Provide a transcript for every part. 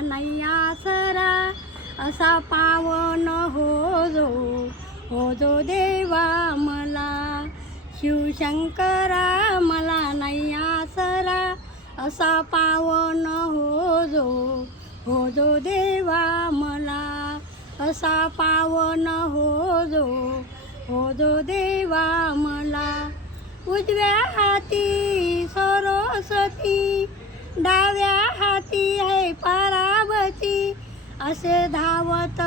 नाही आसरा, असा पावन हो जो देवा मला. शिवशंकरा मला नाही आसरा, असा पावन हो जो देवा मला. असा पावन हो जो देवा मला. उजव्या हाती सरस्वती, डाव्या हाती आहे पार्वती, असे धावत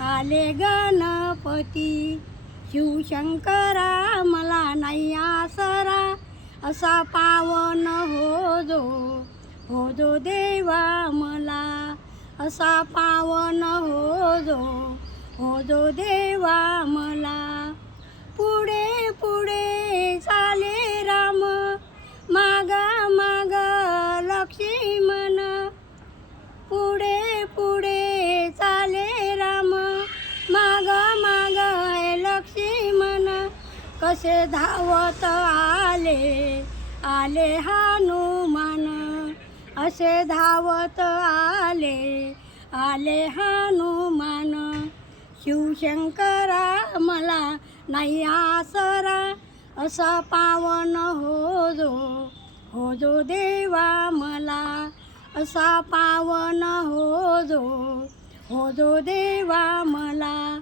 आले गणपती. शिवशंकरा मला नाही आसरा, असा पावन हो जो देवा मला. असा पावन हो जो देवा मला. पुढे पुढे चाले राम, मागा माग लक्ष्मण. पुढे पुढे चाले राम, माग माग लक्ष्मण. कसे धावत आले हनुमान, असे धावत आले हनुमान. शिवशंकरा मला नाही आसरा, असा पावन हो जो देवा मला. असा पावन हो जो देवा मला.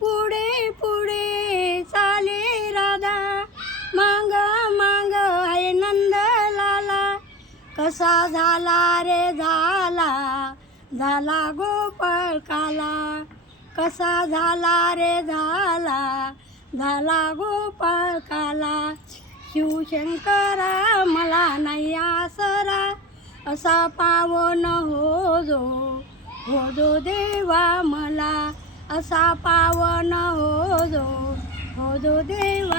पुढे पुढे चाले राधा, माग माग आहे नंदलाला. कसा झाला रे झाला गोपाळ काला. कसा झाला रे झाला गोपाळ काला. शिवशंकरा मला नाही आसरा, असा पावन हो जो देवा मला. असा पावन हो जो देवा